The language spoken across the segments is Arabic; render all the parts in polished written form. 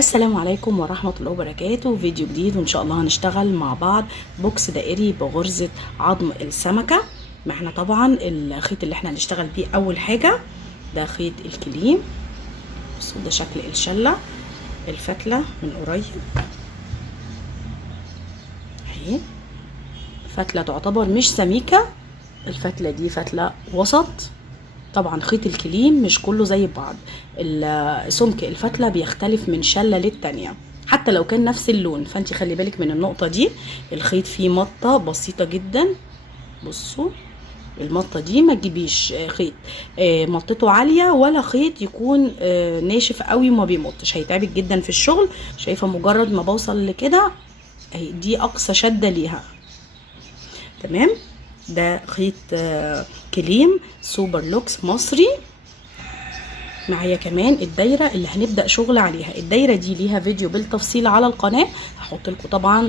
السلام عليكم ورحمة الله وبركاته. فيديو جديد وان شاء الله هنشتغل مع بعض بوكس دائري بغرزة عظم السمكة. معنا طبعا الخيط اللي احنا هنشتغل بيه اول حاجة ده خيط الكليم. بصوا ده شكل الشلة، الفتلة من قريب اهي، فتلة تعتبر مش سميكة، الفتلة دي فتلة وسط. طبعا خيط الكليم مش كله زي بعض، سمك الفتلة بيختلف من شلة للتانية حتى لو كان نفس اللون، فانت خلي بالك من النقطة دي. الخيط فيه مطة بسيطة جدا، بصوا المطة دي ما تجيبيش خيط مطته عالية ولا خيط يكون ناشف قوي وما بيمطش، هيتعبك جدا في الشغل. شايفة مجرد ما بوصل لكده اهي دي اقصى شدة ليها. تمام، ده خيط كليم سوبر لوكس مصري. معايا كمان الدايره اللي هنبدا شغل عليها. الدايره دي ليها فيديو بالتفصيل على القناه، هحط لكم طبعا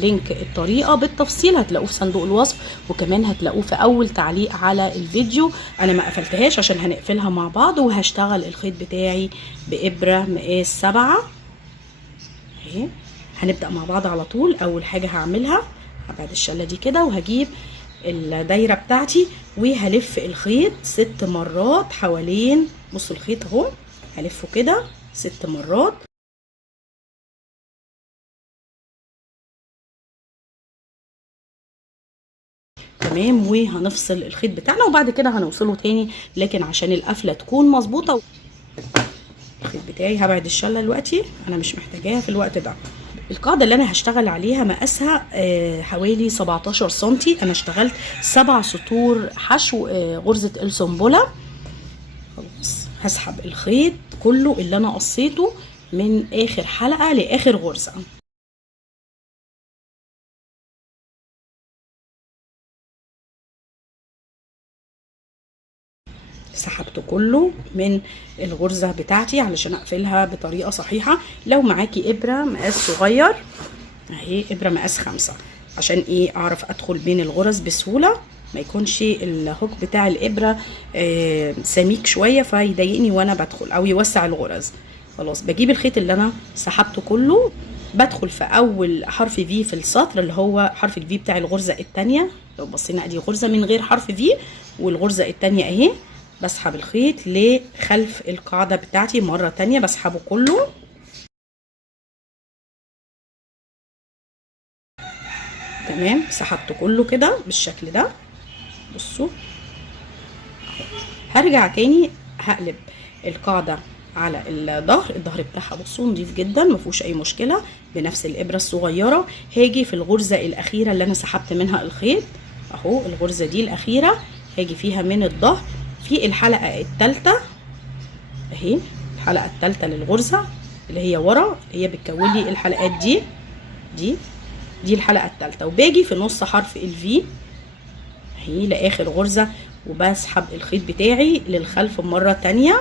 لينك الطريقه بالتفصيل، هتلاقوه في صندوق الوصف وكمان هتلاقوه في اول تعليق على الفيديو. انا ما قفلتهاش عشان هنقفلها مع بعض، وهشتغل الخيط بتاعي بابره مقاس 7 اهي. هنبدا مع بعض على طول. اول حاجه هعملها هبعد الشله دي كده، وهجيب الدايره بتاعتي وهلف الخيط 6 مرات حوالين، بصوا الخيط اهو هلفه كده 6 مرات. تمام، وهنفصل الخيط بتاعنا وبعد كده هنوصله تاني، لكن عشان القفله تكون مظبوطه. الخيط بتاعي هبعد الشله دلوقتي، انا مش محتاجاها في الوقت ده. القاعده اللي انا هشتغل عليها مقاسها حوالي 17 سنتي. انا اشتغلت 7 سطور حشو غرزه السنبله. خلاص هسحب الخيط كله اللي انا قصيته من اخر حلقه لاخر غرزه. سحبته كله من الغرزه بتاعتي علشان اقفلها بطريقه صحيحه. لو معاكي ابره مقاس صغير اهي، ابره مقاس 5، عشان ايه اعرف ادخل بين الغرز بسهوله، ما يكونش الهوك بتاع الابره سميك شويه فيضايقني وانا بدخل او يوسع الغرز. خلاص بجيب الخيط اللي انا سحبته كله، بدخل في اول حرف في في السطر اللي هو حرف الفي بتاع الغرزه الثانيه. لو بصينا ادي غرزه من غير حرف في، والغرزه الثانيه اهي. بسحب الخيط لخلف القاعده بتاعتي مره ثانيه، بسحبه كله. تمام، سحبته كله كده بالشكل ده. بصوا هرجع تاني هقلب القاعده على الظهر بتاعها. بصوا نضيف جدا ما فيهوش اي مشكله. بنفس الابره الصغيره هاجي في الغرزه الاخيره اللي انا سحبت منها الخيط اهو، الغرزه دي الاخيره هاجي فيها من الظهر في الحلقه الثالثه اهي، الحلقه الثالثه للغرزه اللي هي ورا، اللي هي بتكون لي الحلقات دي الحلقه الثالثه، وباجي في نص حرف الفي اهي لاخر غرزه، وبسحب الخيط بتاعي للخلف مره تانية.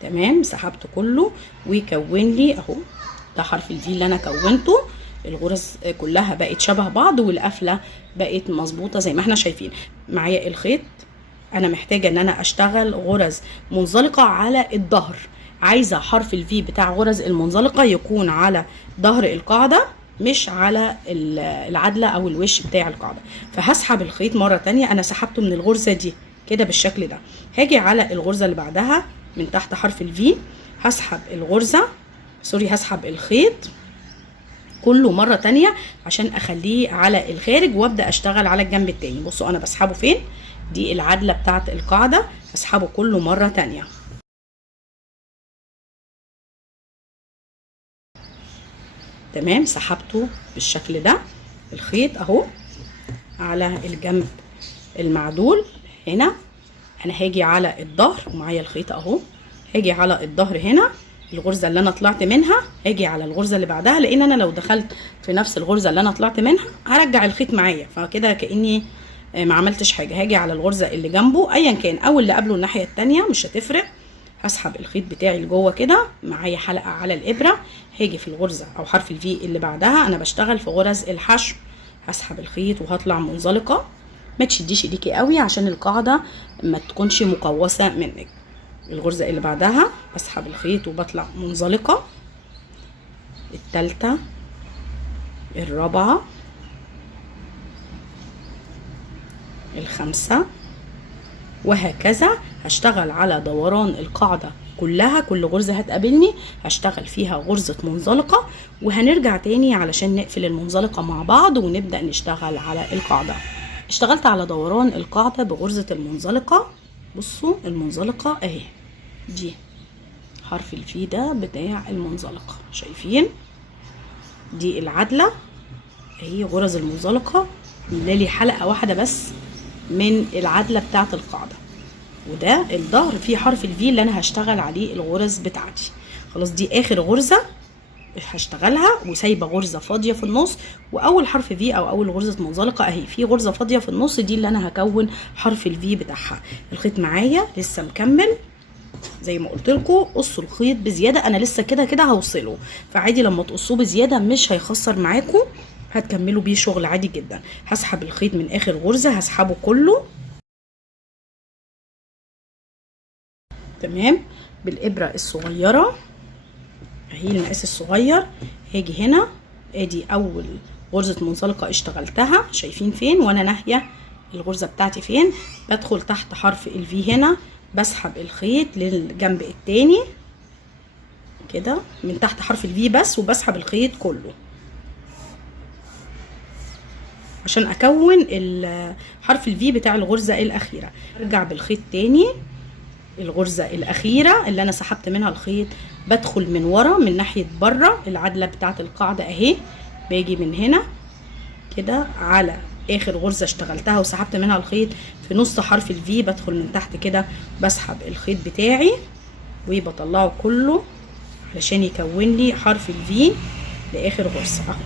تمام، سحبته كله ويكون لي اهو ده حرف الفي اللي انا كونته. الغرز كلها بقت شبه بعض والقفله بقت مظبوطه زي ما احنا شايفين. معايا الخيط انا محتاجه ان انا اشتغل غرز منزلقه على الظهر، عايزه حرف الفي بتاع غرز المنزلقه يكون على ظهر القاعده مش على العدله او الوش بتاع القاعده. فهسحب الخيط مره تانية، انا سحبته من الغرزه دي كده بالشكل ده. هاجي على الغرزه اللي بعدها من تحت حرف الفي، هسحب الغرزه هسحب الخيط كله مره تانية عشان اخليه على الخارج وابدا اشتغل على الجنب التاني. بصوا انا بسحبه فين، دي العدله بتاعت القاعده، اسحبه كله مره تانية. تمام، سحبته بالشكل ده الخيط اهو على الجنب المعدول هنا. انا هاجي على الظهر ومعايا الخيط اهو، هاجي على الظهر هنا الغرزه اللي انا طلعت منها، هاجي على الغرزه اللي بعدها، لان انا لو دخلت في نفس الغرزه اللي انا طلعت منها هرجع الخيط معايا، فكده كاني ما عملتش حاجه. هاجي على الغرزه اللي جنبه ايا كان او اللي قبله الناحيه الثانيه مش هتفرق، هسحب الخيط بتاعي لجوه كده، معايا حلقه على الابره، هاجي في الغرزه او حرف الفي اللي بعدها، انا بشتغل في غرز الحشو، هسحب الخيط وهطلع منزلقه ما تشديش ايديكي قوي عشان القاعده ما تكونش مقوسه منك. الغرزه اللي بعدها بسحب الخيط وبطلع منزلقه، الثالثه، الرابعه، الخامسه، وهكذا. هشتغل على دوران القاعده كلها، كل غرزه هتقابلني هشتغل فيها غرزه منزلقه، وهنرجع تاني علشان نقفل المنزلقه مع بعض ونبدا نشتغل على القاعده. اشتغلت على دوران القاعده بغرزه المنزلقه. بصوا المنزلقه اهي، دي حرف الفي ده بتاع المنزلقه، شايفين؟ دي العدله اهي، غرز المنزلقه لي حلقه واحده بس من العدله بتاعه القاعده، وده الظهر فيه حرف الفي اللي انا هشتغل عليه الغرز بتاعتي. خلاص دي اخر غرزه هشتغلها، وسايبه غرزه فاضيه في النص، واول حرف في او اول غرزه منزلقه اهي في غرزه فاضيه في النص، دي اللي انا هكون حرف الفي بتاعها. الخيط معايا لسه مكمل زي ما قلت لكم، قصوا الخيط بزياده، انا لسه كده كده هوصله، فعادي لما تقصوه بزياده مش هيخسر معاكم، هتكملوا بيه شغل عادي جدا. هسحب الخيط من اخر غرزه، هسحبه كله تمام بالابره الصغيره اهي المقاس الصغير. هاجي هنا ادي اول غرزه منزلقه اشتغلتها، شايفين فين وانا ناهيه الغرزه بتاعتي فين؟ بدخل تحت حرف الفي هنا، بسحب الخيط للجنب التاني كده من تحت حرف الفي بس، وبسحب الخيط كله عشان اكون حرف الفي بتاع الغرزه الاخيره. ارجع بالخيط تاني الغرزه الاخيره اللي انا سحبت منها الخيط، بدخل من ورا من ناحيه بره العدله بتاعه القاعده اهي، باجي من هنا كده على اخر غرزه اشتغلتها وسحبت منها الخيط في نص حرف الفي، بدخل من تحت كده بسحب الخيط بتاعي وبطلعه كله علشان يكون لي حرف الفي لاخر غرزه اهو.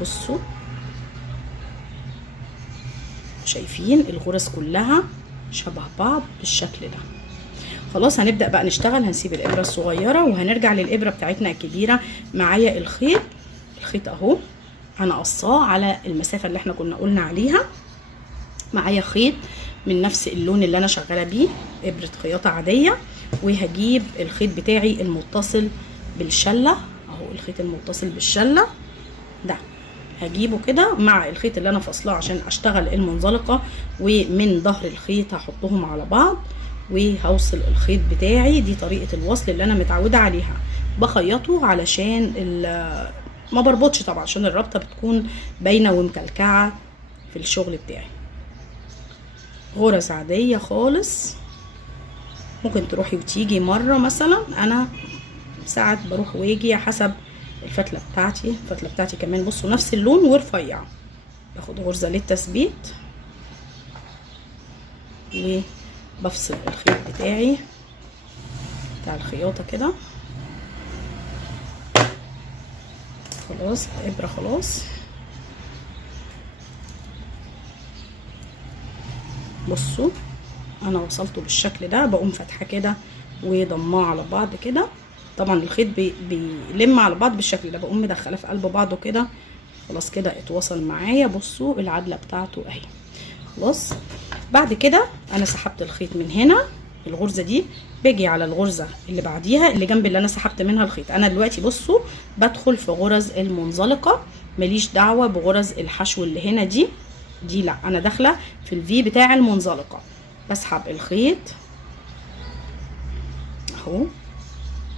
بصوا شايفين الغرز كلها شبه بعض بالشكل ده. خلاص هنبدأ بقى نشتغل، هنسيب الإبرة الصغيرة وهنرجع للإبرة بتاعتنا الكبيرة. معايا الخيط اهو انا قصاه على المسافة اللي احنا كنا قلنا عليها. معايا خيط من نفس اللون اللي انا شغالة بيه، إبرة خياطة عادية، وهجيب الخيط بتاعي المتصل بالشلة اهو، الخيط المتصل بالشلة ده هجيبه كده مع الخيط اللي انا فاصلاه عشان اشتغل المنزلقه، ومن ظهر الخيط هحطهم على بعض وهوصل الخيط بتاعي. دي طريقه الوصل اللي انا متعوده عليها، بخيطه علشان ما بربطش طبعا عشان الربطه بتكون باينه ومكلكعه في الشغل بتاعي. غرز عاديه خالص، ممكن تروحي وتيجي مره مثلا، انا ساعات بروح واجي حسب الفتله بتاعتي كمان. بصوا نفس اللون ورفيع، باخد غرزه للتثبيت وبفصل الخيط بتاعي بتاع الخياطه كده. خلاص الابره خلاص. بصوا انا وصلته بالشكل ده، بقوم فاتحه كده وضماه على بعض كده. طبعا الخيط بيلم على بعض بالشكل ده، بقوم مدخله في قلب بعضه كده. خلاص كده اتوصل معايا. بصوا العدله بتاعته اهي. خلاص بعد كده انا سحبت الخيط من هنا الغرزه دي، باجي على الغرزه اللي بعديها اللي جنب اللي انا سحبت منها الخيط. انا دلوقتي بصوا بدخل في غرز المنزلقه، ماليش دعوه بغرز الحشو اللي هنا دي لا، انا داخله في الفي بتاع المنزلقه. بسحب الخيط اهو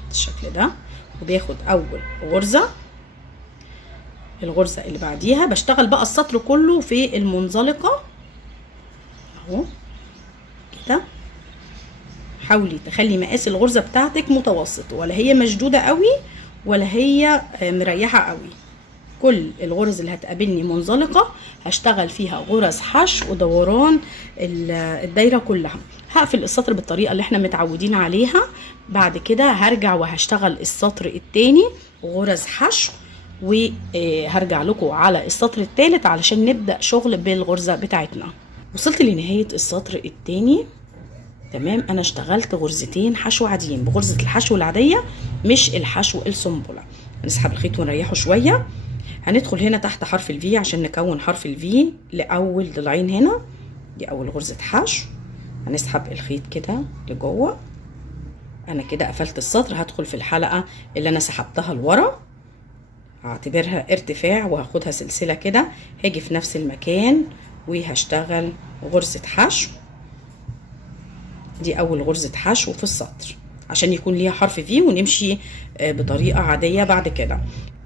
بالشكل ده، وباخد اول غرزه، الغرزه اللي بعديها بشتغل بقى السطر كله في المنزلقه اهو كده. حاولي تخلي مقاس الغرزه بتاعتك متوسط، ولا هي مشدوده قوي ولا هي مريحه قوي. كل الغرز اللي هتقابلني منزلقه هشتغل فيها غرز حشو ودوران الدايره كلها. هقفل السطر بالطريقه اللي احنا متعودين عليها. بعد كده هرجع وهشتغل السطر التاني غرز حشو، وهرجع لكم على السطر الثالث علشان نبدا شغل بالغرزه بتاعتنا. وصلت لنهايه السطر التاني تمام. انا اشتغلت غرزتين حشو عاديين بغرزه الحشو العاديه مش الحشو السنبله. هنسحب الخيط ونريحه شويه. هندخل هنا تحت حرف الفي عشان نكون حرف الفي لاول ضلعين هنا. دي اول غرزة حشو. هنسحب الخيط كده لجوه. انا كده قفلت السطر، هدخل في الحلقة اللي انا سحبتها لورا، هعتبرها ارتفاع وهاخدها سلسلة كده، هاجي في نفس المكان وهشتغل غرزة حشو. دي اول غرزة حشو في السطر عشان يكون ليها حرف في ونمشي بطريقة عادية. بعد كده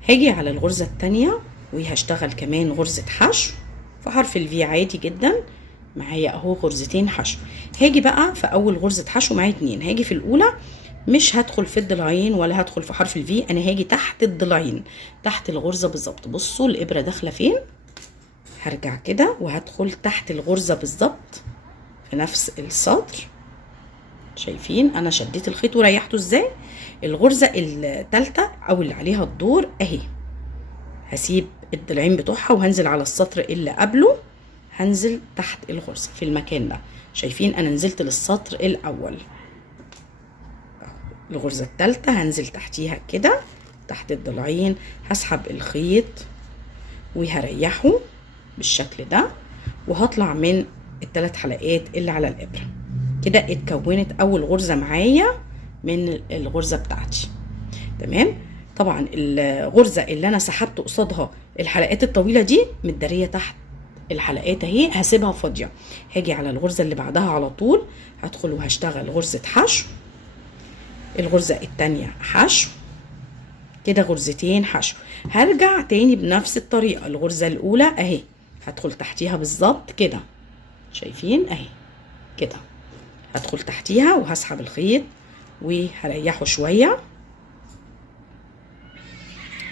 هاجي على الغرزة التانية وهشتغل كمان غرزة حشو في حرف الفي عادي جدا. معايا اهو غرزتين حشو. هاجي بقى في اول غرزة حشو معايا 2، هاجي في الاولى مش هدخل في الضلعين ولا هدخل في حرف الفي، انا هاجي تحت الضلعين تحت الغرزة بالظبط. بصوا الابرة داخلة فين، هرجع كده وهدخل تحت الغرزة بالظبط في نفس السطر. شايفين انا شديت الخيط وريحته ازاي؟ الغرزة التالتة او اللي عليها الدور اهي، هسيب الضلعين بتوعها وهنزل على السطر اللي قبله، هنزل تحت الغرزة في المكان ده. شايفين انا نزلت للسطر الاول، الغرزة التالتة هنزل تحتيها كده تحت الضلعين، هسحب الخيط وهريحه بالشكل ده، وهطلع من الثلاث حلقات اللي على الابرة. كده اتكونت اول غرزة معايا من الغرزة بتاعتي. تمام. طبعا الغرزة اللي انا سحبت قصادها الحلقات الطويلة دي متدارية تحت الحلقات اهي، هسيبها فاضية. هاجي على الغرزة اللي بعدها على طول، هدخل وهشتغل غرزة حشو، الغرزة التانية حشو، كده غرزتين حشو. هرجع تاني بنفس الطريقة، الغرزة الاولى اهي هدخل تحتيها بالظبط كده، شايفين اهي كده، هدخل تحتيها وهسحب الخيط وهريحه شوية.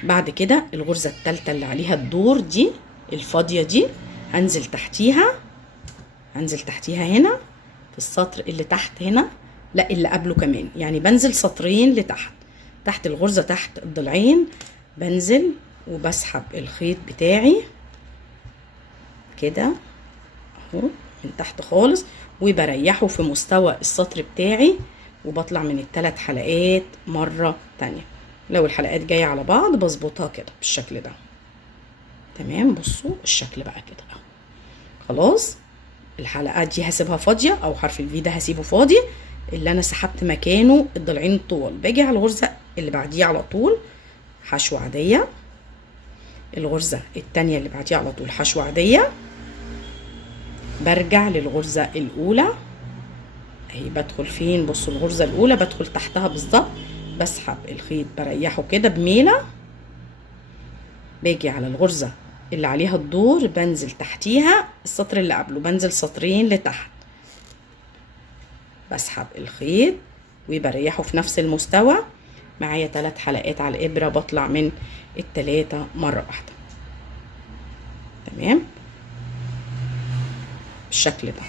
بعد كده الغرزة التالتة اللي عليها الدور دي الفاضية دي هنزل تحتيها، هنزل تحتيها هنا في السطر اللي تحت هنا، لا اللي قبله كمان، يعني بنزل سطرين لتحت، تحت الغرزة تحت الضلعين بنزل وبسحب الخيط بتاعي كده اهو من تحت خالص، وبريحه في مستوى السطر بتاعي، وبطلع من الثلاث حلقات مرة تانية. لو الحلقات جاية على بعض بظبطها كده بالشكل ده. تمام. بصوا الشكل بقى كده اهو. خلاص الحلقات دي هسيبها فاضية، او حرف الفي ده هسيبه فاضي، اللي انا سحبت مكانه الضلعين الطوال. باجي على الغرزة اللي بعديه على طول حشو عادية، الغرزة التانية اللي بعديها على طول حشو عادية، برجع للغرزة الاولى اهي، بدخل فين؟ بصوا الغرزة الاولى بدخل تحتها بالظبط، بسحب الخيط بريحه كده بميلة، باجي على الغرزة اللي عليها الدور بنزل تحتيها السطر اللي قبله، بنزل سطرين لتحت، بسحب الخيط وبريحه في نفس المستوى. معايا 3 حلقات على الابرة، بطلع من التلاتة مرة واحدة. تمام بالشكل ده.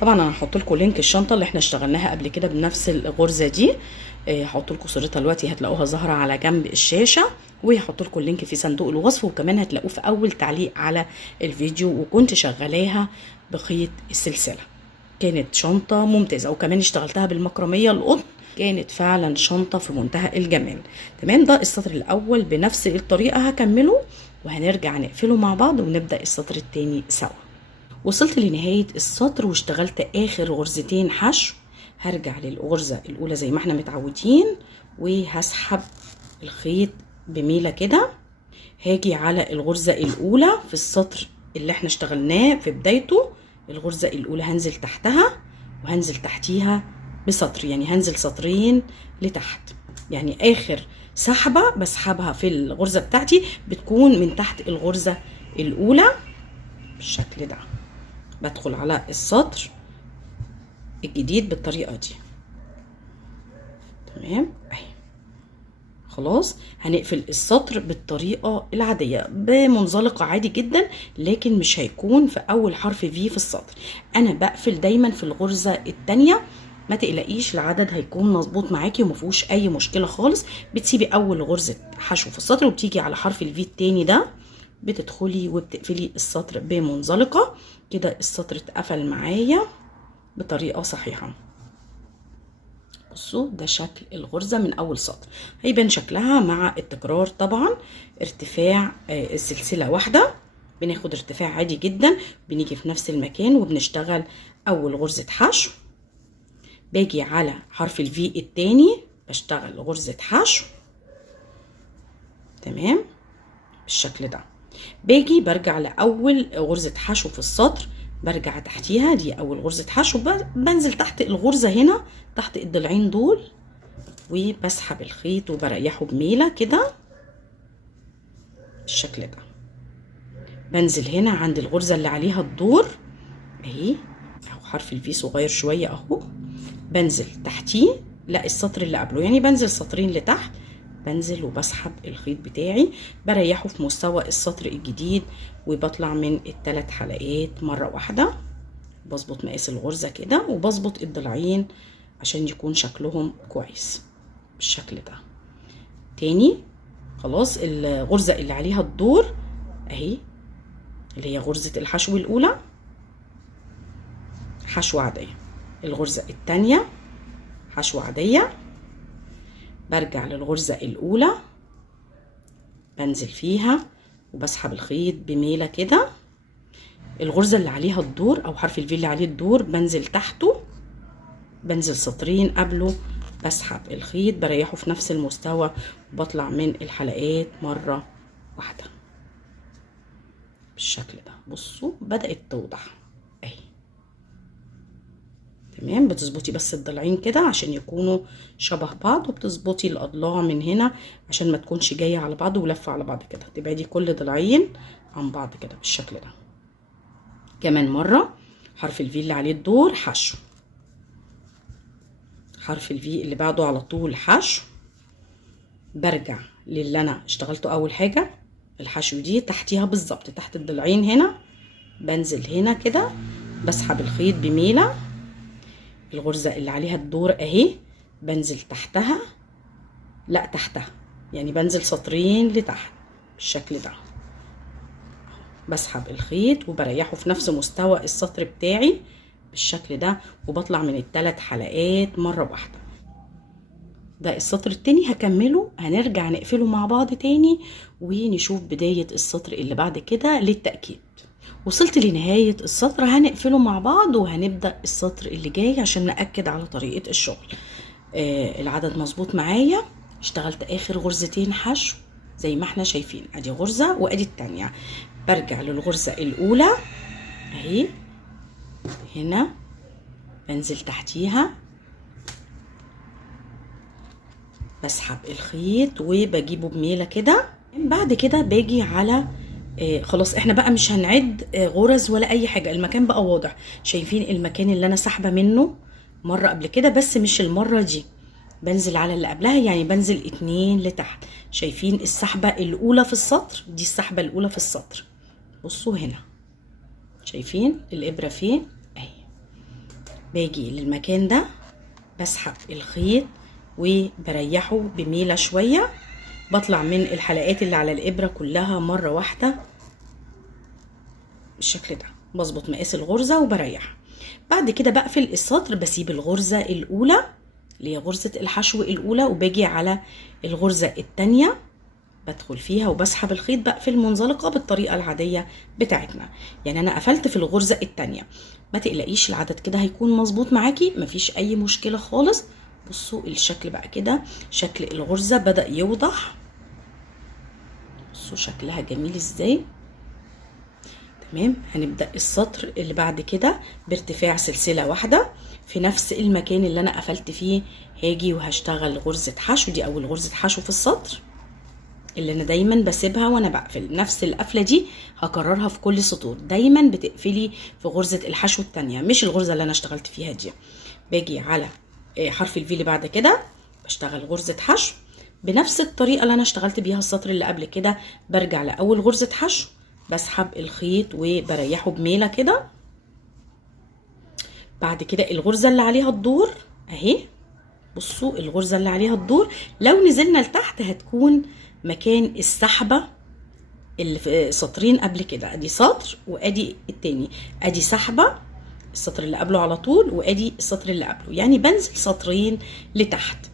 طبعا انا هحط لكم لينك الشنطه اللي احنا اشتغلناها قبل كده بنفس الغرزه دي، هحط لكم صورتها دلوقتي، هتلاقوها ظاهره على جنب الشاشه، وهحط لكم اللينك في صندوق الوصف، وكمان هتلاقوه في اول تعليق على الفيديو. وكنت شغلاها بخيط السلسله، كانت شنطه ممتازه، وكمان اشتغلتها بالمكرميه القطن، كانت فعلا شنطه في منتهى الجمال. تمام. ده السطر الاول بنفس الطريقه هكمله، وهنرجع نقفله مع بعض ونبدا السطر الثاني سوا. وصلت لنهاية السطر واشتغلت اخر غرزتين حشو، هرجع للغرزة الاولى زي ما احنا متعودين، وهسحب الخيط بميلة كده، هاجي على الغرزة الاولى في السطر اللي احنا اشتغلناه في بدايته، الغرزة الاولى هنزل تحتها وهنزل تحتيها بسطر، يعني هنزل سطرين لتحت، يعني اخر سحبة بسحبها في الغرزة بتاعتي بتكون من تحت الغرزة الاولى بالشكل ده. بدخل على السطر الجديد بالطريقة دي. تمام اهي. خلاص هنقفل السطر بالطريقة العادية بمنزلقة عادي جدا، لكن مش هيكون في اول حرف في في السطر. انا بقفل دايما في الغرزة التانية، ما تقلقيش العدد هيكون مظبوط معاكي ومفيهوش اي مشكلة خالص. بتسيبي اول غرزة حشو في السطر وبتيجي على حرف الفي التاني ده، بتدخلي وبتقفلي السطر بمنزلقة كده. السطر اتقفل معايا بطريقة صحيحة. بصوا ده شكل الغرزة من اول سطر، هيبان شكلها مع التكرار طبعا. ارتفاع السلسلة واحدة بناخد ارتفاع عادي جدا، بنيجي في نفس المكان وبنشتغل اول غرزة حشو. باجي على حرف الفي التاني بشتغل غرزة حشو، تمام بالشكل ده. باجي برجع لاول غرزة حشو في السطر، برجع تحتيها، دي اول غرزة حشو، بنزل تحت الغرزة هنا تحت الضلعين دول، وبسحب الخيط وبريحه بميلة كده بالشكل ده. بنزل هنا عند الغرزة اللي عليها الدور اهي، اهو حرف الفي صغير شوية اهو، بنزل تحتيه، لا السطر اللي قبله، يعني بنزل سطرين لتحت، بنزل وبسحب الخيط بتاعي، بريحه في مستوى السطر الجديد، وبطلع من الثلاث حلقات مرة واحدة. بظبط مقاس الغرزة كده، وبظبط الضلعين عشان يكون شكلهم كويس بالشكل ده. تاني خلاص الغرزة اللي عليها الدور اهي، اللي هي غرزة الحشو الاولى، حشو عادية. الغرزة التانية حشو عادية، برجع للغرزة الاولى، بنزل فيها وبسحب الخيط بميلة كده. الغرزة اللي عليها الدور او حرف الفي اللي عليه الدور بنزل تحته، بنزل سطرين قبله، بسحب الخيط بريحه في نفس المستوى، وبطلع من الحلقات مرة واحدة بالشكل ده. بصوا بدأت توضح اهي، تمام. بتظبطي بس الضلعين كده عشان يكونوا شبه بعض، وبتظبطي الاضلاع من هنا عشان ما تكونش جايه على بعض ولفه على بعض كده، تبعدي كل ضلعين عن بعض كده بالشكل ده. كمان مره حرف الفي اللي عليه الدور حشو، حرف الفي اللي بعده على طول حشو، برجع للي انا اشتغلته اول حاجه الحشو دي تحتيها بالظبط تحت الضلعين هنا، بنزل هنا كده بسحب الخيط بميله. الغرزة اللي عليها الدور اهي بنزل تحتها، لا تحتها يعني بنزل سطرين لتحت بالشكل ده، بسحب الخيط وبريحه في نفس مستوى السطر بتاعي بالشكل ده، وبطلع من الثلاث حلقات مرة واحدة. ده السطر التاني هكمله، هنرجع نقفله مع بعض تاني ونشوف بداية السطر اللي بعد كده للتأكيد. وصلت لنهاية السطر، هنقفله مع بعض وهنبدأ السطر اللي جاي عشان نأكد على طريقة الشغل. العدد مظبوط معايا، اشتغلت آخر غرزتين حشو زي ما احنا شايفين، ادي غرزة وادي التانية. برجع للغرزة الأولى اهي هنا، بنزل تحتيها بسحب الخيط وبجيبه بميلة كده. بعد كده باجي على خلاص احنا بقى مش هنعد غرز ولا اي حاجة، المكان بقى واضح، شايفين المكان اللي انا سحبة منه مرة قبل كده بس مش المرة دي، بنزل على اللي قبلها، يعني بنزل 2 لتحت. شايفين السحبة الاولى في السطر دي، السحبة الاولى في السطر، بصوا هنا شايفين الابرة فين اهي. باجي للمكان ده بسحب الخيط وبريحه بميلة شوية، بطلع من الحلقات اللي على الابرة كلها مرة واحدة بالشكل ده، بظبط مقاس الغرزة وبريح. بعد كده بقفل السطر، بسيب الغرزة الاولى اللي هي غرزة الحشو الاولى، وباجي على الغرزة التانية بدخل فيها وبسحب الخيط، بقفل منزلقة بالطريقة العادية بتاعتنا. يعني انا قفلت في الغرزة التانية، ما تقلقيش العدد كده هيكون مظبوط معاكي، مفيش اي مشكلة خالص. بصوا الشكل بقى كده، شكل الغرزة بدأ يوضح، بصوا شكلها جميل ازاي، تمام. هنبدأ السطر اللي بعد كده بارتفاع سلسلة واحدة في نفس المكان اللي انا قفلت فيه، هاجي وهشتغل غرزة حشو، دي اول غرزة حشو في السطر اللي انا دايما بسيبها وانا بقفل. نفس القفلة دي هكررها في كل سطور، دايما بتقفلي في غرزة الحشو التانية مش الغرزة اللي انا اشتغلت فيها دي. باجي على حرف الفي اللي بعد كده بشتغل غرزة حشو بنفس الطريقة اللي انا اشتغلت بيها السطر اللي قبل كده، برجع لأول غرزة حشو بسحب الخيط وبريحه بميلة كده. بعد كده الغرزة اللي عليها الدور اهي، بصوا الغرزة اللي عليها الدور لو نزلنا لتحت هتكون مكان السحبة اللي في سطرين قبل كده، ادي سطر وادي التاني، ادي سحبة السطر اللي قبله على طول وادي السطر اللي قبله، يعني بنزل سطرين لتحت.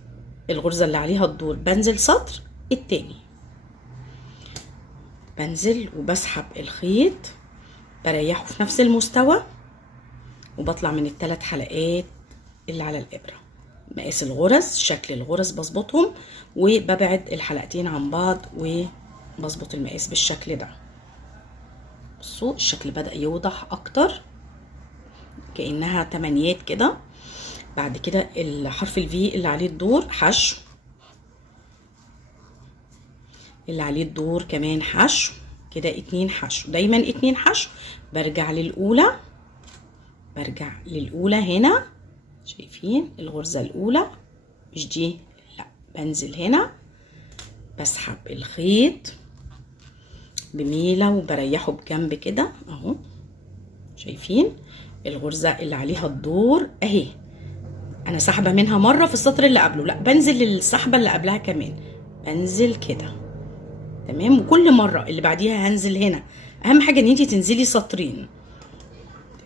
الغرزة اللي عليها الدور بنزل سطر التاني، بنزل وبسحب الخيط، بريحه في نفس المستوى، وبطلع من الثلاث حلقات اللي على الابره. مقاس الغرز، شكل الغرز بظبطهم، وببعد الحلقتين عن بعض وبظبط المقاس بالشكل ده. بصوا الشكل بدأ يوضح اكتر، كأنها تمانيات كده. بعد كده الحرف الفي اللي عليه الدور حشو، اللي عليه الدور كمان حشو، كده 2 حشو، دايما 2 حشو. برجع للأولى، برجع للأولى هنا، شايفين الغرزة الأولى مش دي، لا، بنزل هنا بسحب الخيط بميلة وبريحه بجنب كده اهو. شايفين الغرزة اللي عليها الدور اهي، انا سحبة منها مرة في السطر اللي قبله، لا بنزل للسحبة اللي قبلها كمان، بنزل كده تمام. وكل مرة اللي بعديها هنزل هنا. اهم حاجة ان انتي تنزلي سطرين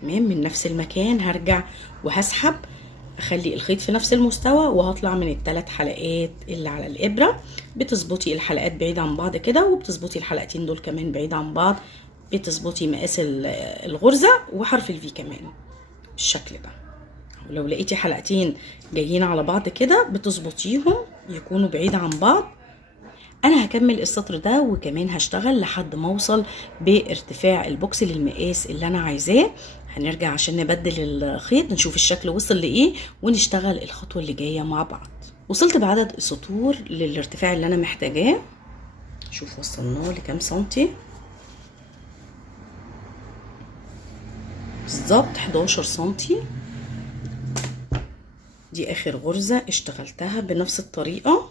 تمام من نفس المكان. هرجع وهسحب، اخلي الخيط في نفس المستوى، وهطلع من الثلاث حلقات اللي على الابره. بتظبطي الحلقات بعيد عن بعض كده، وبتظبطي الحلقتين دول كمان بعيد عن بعض، بتظبطي مقاس الغرزه وحرف الفي كمان بالشكل ده. ولو لقيتي حلقتين جايين على بعض كده بتظبطيهم يكونوا بعيد عن بعض. انا هكمل السطر ده وكمان هشتغل لحد ما اوصل بارتفاع البوكس للمقاس اللي انا عايزاه. هنرجع عشان نبدل الخيط، نشوف الشكل وصل لايه، ونشتغل الخطوه اللي جايه مع بعض. وصلت بعدد السطور للارتفاع اللي انا محتاجاه. شوف وصلناه لكام سنتي بالظبط، 11 سنتي. دي اخر غرزه اشتغلتها بنفس الطريقه.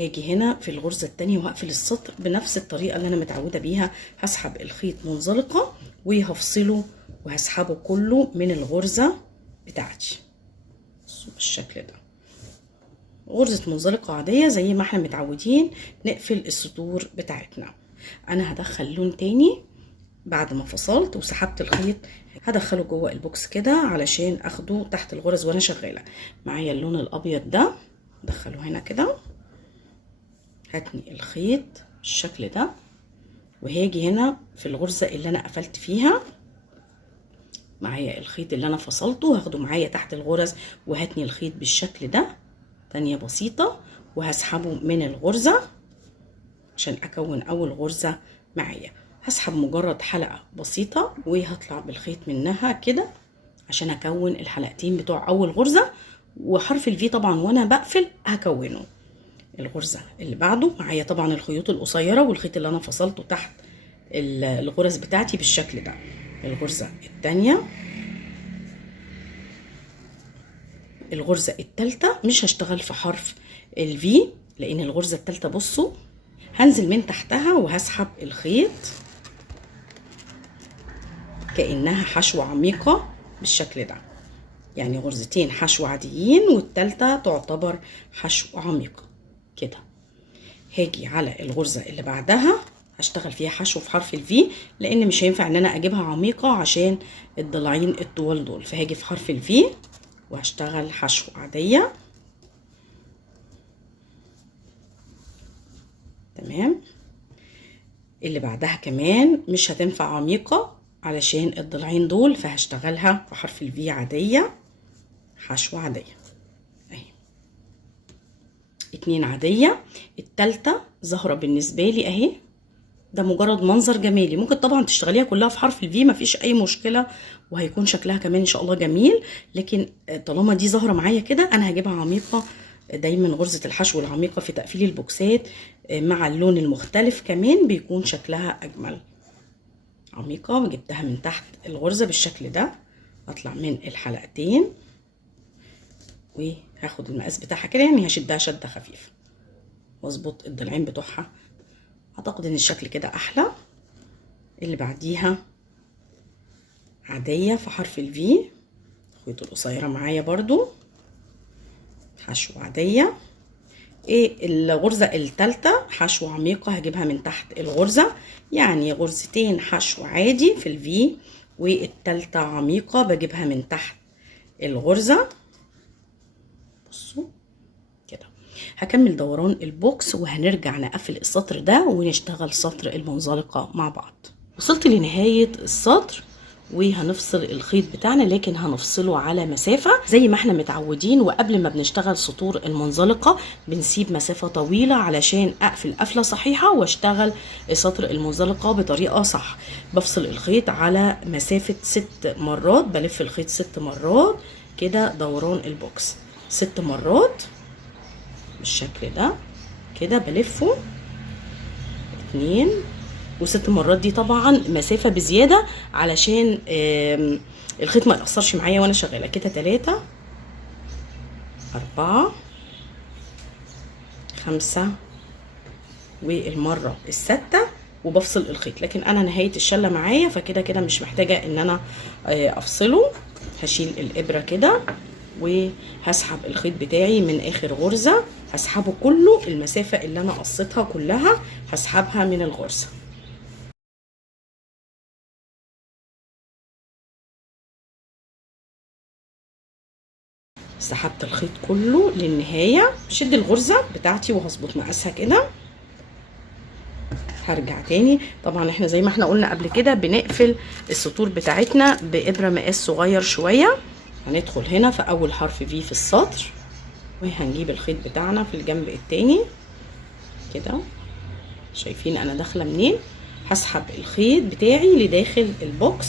هاجي هنا في الغرزة التانية وهقفل السطر بنفس الطريقة اللي انا متعودة بيها. هسحب الخيط منزلقة وهفصله وهسحبه كله من الغرزة بتاعتي. بصوا بالشكل ده، غرزة منزلقة عادية زي ما احنا متعودين نقفل السطور بتاعتنا. انا هدخل لون تاني بعد ما فصلت وسحبت الخيط، هدخله جوه البوكس كده علشان اخده تحت الغرز وانا شغالة. معايا اللون الابيض ده، ادخله هنا كده، هتني الخيط بالشكل ده، وهاجي هنا في الغرزة اللي انا قفلت فيها. معايا الخيط اللي انا فصلته هاخده معايا تحت الغرز، وهتني الخيط بالشكل ده تانية بسيطة، وهسحبه من الغرزة عشان اكون اول غرزة معايا. هسحب مجرد حلقة بسيطة وهطلع بالخيط منها كده عشان اكون الحلقتين بتوع اول غرزة، وحرف الفي طبعا وانا بقفل هكونه. الغرزة اللي بعده معايا طبعا الخيوط القصيرة والخيط اللي انا فصلته تحت الغرز بتاعتي بالشكل ده. الغرزة التانية، الغرزة التالتة مش هشتغل في حرف الفي لان الغرزة التالتة بصوا هنزل من تحتها وهسحب الخيط كأنها حشوة عميقة بالشكل ده. يعني غرزتين حشو عاديين والتالتة تعتبر حشو عميقة كده. هاجي على الغرزة اللي بعدها هشتغل فيها حشو في حرف الفي لان مش هينفع ان انا اجيبها عميقة عشان الضلعين الطوال دول، فهاجي في حرف الفي وهشتغل حشو عادية تمام. اللي بعدها كمان مش هتنفع عميقة علشان الضلعين دول، فهشتغلها في حرف الفي عادية، حشو عادية اهي، 2 عادية. التالتة ظاهرة بالنسبة لي اهي، ده مجرد منظر جمالي. ممكن طبعا تشتغليها كلها في حرف الفي مفيش اي مشكلة، وهيكون شكلها كمان ان شاء الله جميل، لكن طالما دي ظاهرة معايا كده انا هجيبها عميقة. دايما غرزة الحشو العميقة في تقفيل البوكسات مع اللون المختلف كمان بيكون شكلها اجمل. عميقة جبتها من تحت الغرزة بالشكل ده، اطلع من الحلقتين وهاخد المقاس بتاعها كده، يعني هشدها شدة خفيفة واظبط الضلعين بتوعها. اعتقد ان الشكل كده احلى. اللي بعديها عادية في حرف الفي، الخيوط القصيرة معايا برضو حشو عادية. ايه الغرزة التالتة حشو عميقة هجيبها من تحت الغرزة، يعني غرزتين حشو عادي في الفي، والتالتة عميقة بجيبها من تحت الغرزة. بصوا كده. هكمل دوران البوكس وهنرجع نقفل السطر ده ونشتغل سطر المنزلقة مع بعض. وصلت لنهاية السطر وهنفصل الخيط بتاعنا، لكن هنفصله على مسافة زي ما احنا متعودين. وقبل ما بنشتغل سطور المنزلقة بنسيب مسافة طويلة علشان اقفل قفلة صحيحة واشتغل سطر المنزلقة بطريقة صح. بفصل الخيط على مسافة 6 مرات، بلف الخيط 6 مرات كده دوران البوكس 6 مرات بالشكل ده كده، بلفه 2 و6 مرات. دي طبعا مسافة بزيادة علشان الخيط ما يقصرش معايا وانا شغالة كده. 3 4 5 والمرة السادسة وبفصل الخيط. لكن انا نهاية الشلة معايا فكده كده مش محتاجة ان انا افصله. هشيل الابرة كده وهسحب الخيط بتاعي من اخر غرزة، هسحبه كله المسافة اللي انا قصيتها كلها هسحبها من الغرزة. سحبت الخيط كله للنهاية، بشد الغرزة بتاعتي وهظبط مقاسها كده. هرجع تاني. طبعا احنا زي ما احنا قلنا قبل كده بنقفل السطور بتاعتنا بإبرة مقاس صغير شوية. هندخل هنا في اول حرف في السطر وهنجيب الخيط بتاعنا في الجنب التاني كده. شايفين انا داخلة منين؟ هسحب الخيط بتاعي لداخل البوكس.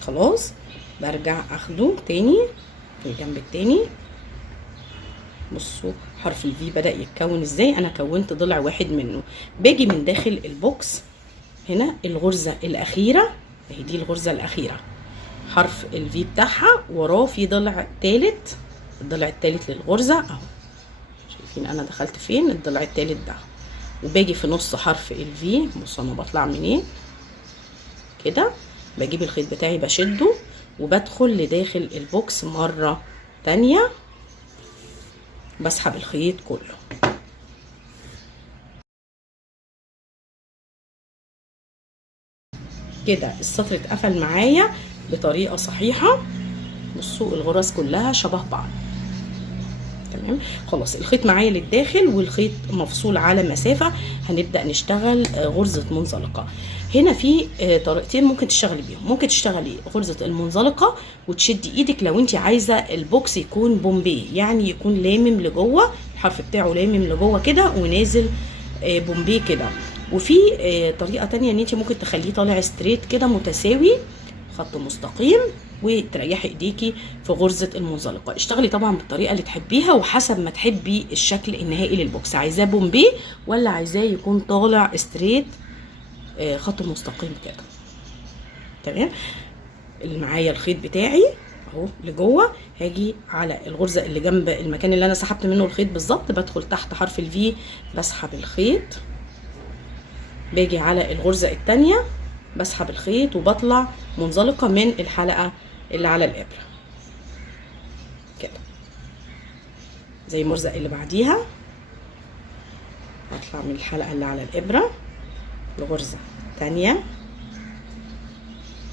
خلاص برجع اخده تاني في الجنب التاني. بصوا حرف الفي بدأ يتكون ازاي. انا كونت ضلع واحد منه. باجي من داخل البوكس هنا الغرزة الاخيرة اهي، دي الغرزة الاخيرة، حرف الفي بتاعها وراه في ضلع تالت، الضلع التالت للغرزة اهو. شايفين انا دخلت فين؟ الضلع التالت ده. وباجي في نص حرف الفي. بصوا انا بطلع منين كده، بجيب الخيط بتاعي بشده وبدخل لداخل البوكس مرة تانية، بسحب الخيط كله كده. السطر اتقفل معايا بطريقة صحيحة. بصوا الغرز كلها شبه بعض تمام. خلاص الخيط معايا للداخل والخيط مفصول على مسافة. هنبدأ نشتغل غرزة منزلقة. هنا في طريقتين ممكن تشتغلي بيهم. ممكن تشتغلي غرزة المنزلقة وتشدي ايدك لو انت عايزة البوكس يكون بومبي، يعني يكون لامم لجوه، الحرف بتاعه لامم لجوه كده ونازل بومبي كده. وفي طريقة تانية ان انت ممكن تخليه طالع ستريت كده متساوي خط مستقيم وتريحي ايديكي في غرزة المنزلقة. اشتغلي طبعا بالطريقة اللي تحبيها وحسب ما تحبي الشكل النهائي للبوكس. عايزاه بومبي ولا عايزاه يكون طالع ستريت خط مستقيم كده تمام. اللي معايا الخيط بتاعي اهو لجوه، هاجي على الغرزة اللي جنب المكان اللي انا سحبت منه الخيط بالظبط، بدخل تحت حرف الفي بسحب الخيط، باجي على الغرزة التانية بسحب الخيط وبطلع منزلقة من الحلقة اللي على الإبرة كده زي المرزق اللي بعديها. بطلع من الحلقة اللي على الإبرة الغرزة التانية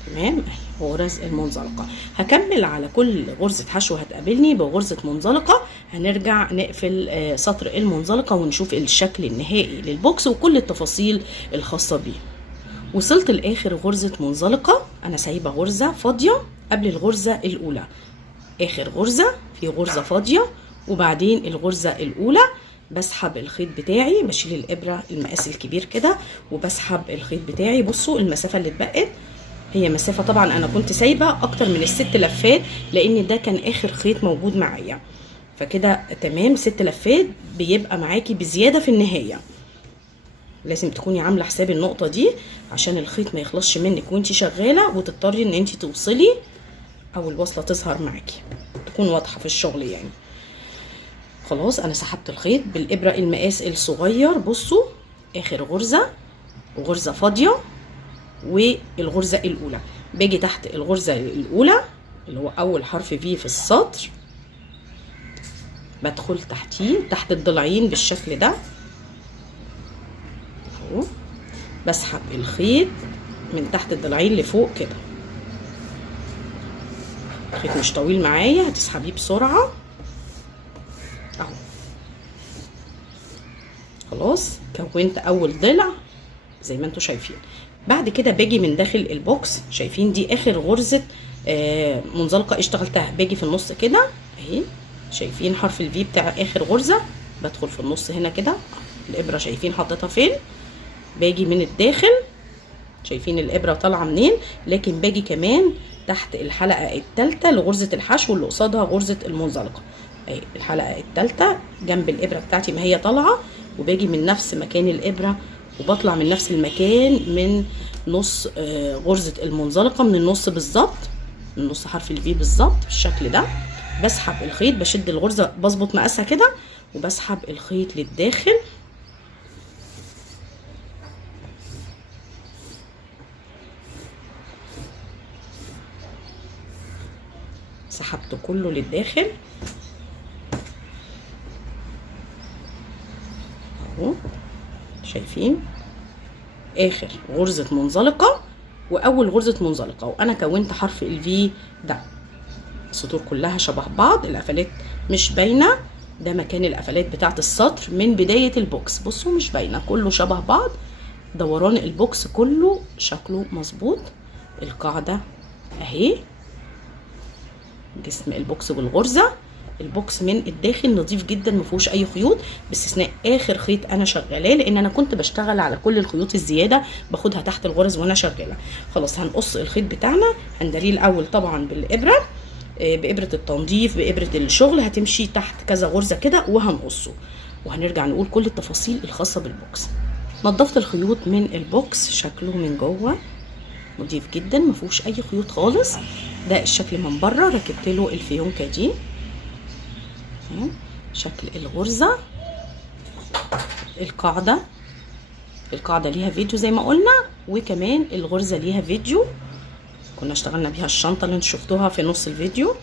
تمام. غرز المنزلقة هكمل على كل غرزة حشو هتقابلني بغرزة منزلقة. هنرجع نقفل سطر المنزلقة ونشوف الشكل النهائي للبوكس وكل التفاصيل الخاصة بيه. وصلت لاخر غرزة منزلقة. انا سايبة غرزة فاضية قبل الغرزة الاولى، اخر غرزة في غرزة فاضية وبعدين الغرزة الاولى. بسحب الخيط بتاعي، بشيل الابرة المقاس الكبير كده وبسحب الخيط بتاعي. بصوا المسافة اللي اتبقت هي مسافة، طبعا انا كنت سايبة اكتر من ال6 لفات لان ده كان اخر خيط موجود معايا، فكده تمام 6 لفات بيبقى معاكي بزيادة في النهاية. لازم تكوني عامله حساب النقطه دي عشان الخيط ما يخلصش منك وانتي شغاله وتضطري ان انتي توصلي او الوصله تظهر معاكي تكون واضحه في الشغل يعني. خلاص انا سحبت الخيط بالابره المقاس الصغير. بصوا اخر غرزه وغرزه فاضيه والغرزه الاولى، باجي تحت الغرزه الاولى اللي هو اول حرف في السطر، بدخل تحتيه تحت الضلعين بالشكل ده اهو. بسحب الخيط من تحت الضلعين لفوق كده الخيط مش طويل معايا، هتسحبيه بسرعه اهو. خلاص كونت اول ضلع زي ما انتوا شايفين. بعد كده باجي من داخل البوكس، شايفين دي اخر غرزه منزلقه اشتغلتها، باجي في النص كده اهي، شايفين حرف الفي بتاع اخر غرزه، بدخل في النص هنا كده، الابره شايفين حطيتها فين، باجي من الداخل، شايفين الابره طالعه منين، لكن باجي كمان تحت الحلقه الثالثه لغرزه الحشو اللي قصادها غرزه المنزلقه اهي، الحلقه الثالثه جنب الابره بتاعتي ما هي طالعه، وباجي من نفس مكان الابره وبطلع من نفس المكان من نص غرزه المنزلقه، من النص بالظبط، من نص حرف الفي بالظبط بالشكل ده. بسحب الخيط، بشد الغرزه، بظبط مقاسها كده وبسحب الخيط للداخل، سحبت كله للداخل اهو، شايفين اخر غرزه منزلقه واول غرزه منزلقه، وانا كونت حرف الفي ده. السطور كلها شبه بعض، القفلات مش باينه، ده مكان القفلات بتاعه السطر من بدايه البوكس، بصوا مش باينه، كله شبه بعض، دوران البوكس كله شكله مظبوط. القاعده اهي، جسم البوكس والغرزه، البوكس من الداخل نظيف جدا ما فيهوش اي خيوط باستثناء اخر خيط انا شغالاه، لان انا كنت بشتغل على كل الخيوط الزياده باخدها تحت الغرز وانا شغاله. خلاص هنقص الخيط بتاعنا، هنداريه الاول طبعا بالابره، بابره التنظيف، بابره الشغل، هتمشي تحت كذا غرزه كده وهنقصه، وهنرجع نقول كل التفاصيل الخاصه بالبوكس. نظفت الخيوط من البوكس، شكله من جوه نظيف جدا ما فيهوش اي خيوط خالص. ده الشكل من بره، ركبت له الفيونكه دي، شكل الغرزه. القاعده ليها فيديو زي ما قلنا، وكمان الغرزه ليها فيديو كنا اشتغلنا بيها الشنطه اللي انتوا شفتوها في نص الفيديو.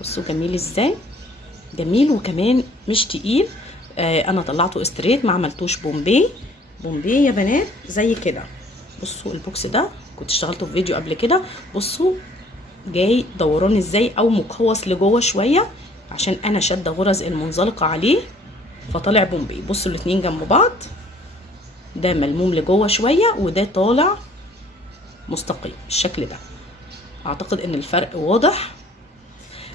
بصوا جميل ازاي، جميل وكمان مش تقيل. انا طلعته استريت، ما عملتوش بومبي يا بنات زي كده. بصوا البوكس ده كنت اشتغلته في فيديو قبل كده، بصوا جاي دوران ازاي او مقوس لجوه شويه عشان انا شاده غرز المنزلقه عليه فطالع بومبي. بصوا الاتنين جنب بعض، ده ملموم لجوه شويه وده طالع مستقيم بالشكل ده. اعتقد ان الفرق واضح.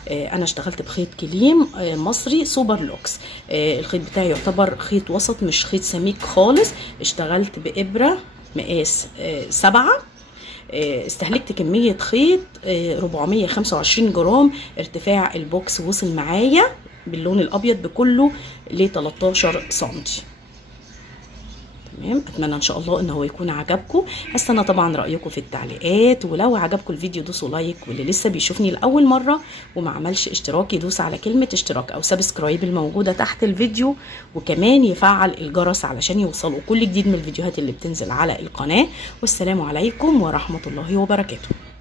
انا اشتغلت بخيط كليم مصري سوبر لوكس، الخيط بتاعي يعتبر خيط وسط مش خيط سميك خالص. اشتغلت بابره مقاس 7، استهلكت كمية خيط 425 جرام. ارتفاع البوكس وصل معايا باللون الابيض بكله ل 13 سنتي. تمام، اتمنى ان شاء الله ان هو يكون عجبكم. هستنى طبعا رايكم في التعليقات، ولو عجبكم الفيديو دوسوا لايك، واللي لسه بيشوفني لاول مره وما عملش اشتراك يدوس على كلمه اشتراك او سبسكرايب الموجوده تحت الفيديو، وكمان يفعل الجرس علشان يوصلوا كل جديد من الفيديوهات اللي بتنزل على القناه. والسلام عليكم ورحمه الله وبركاته.